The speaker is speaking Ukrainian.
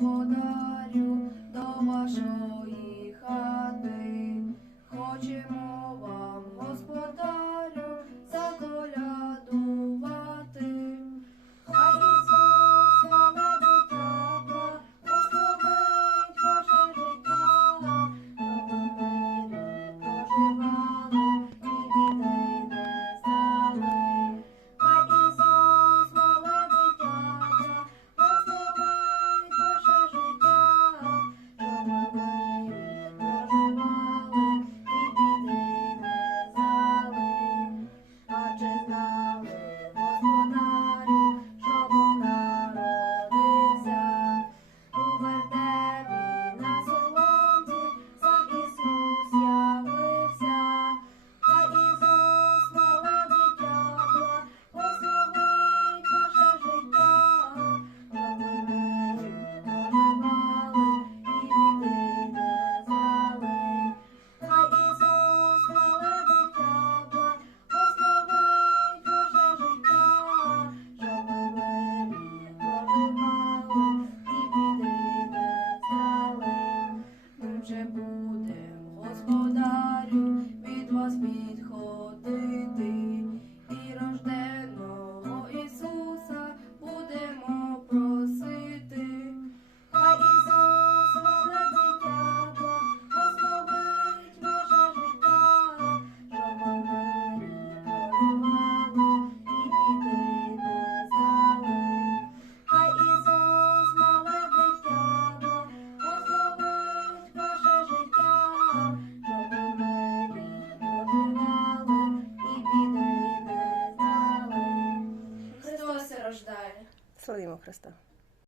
Moda. Рождає. Славімо Христа.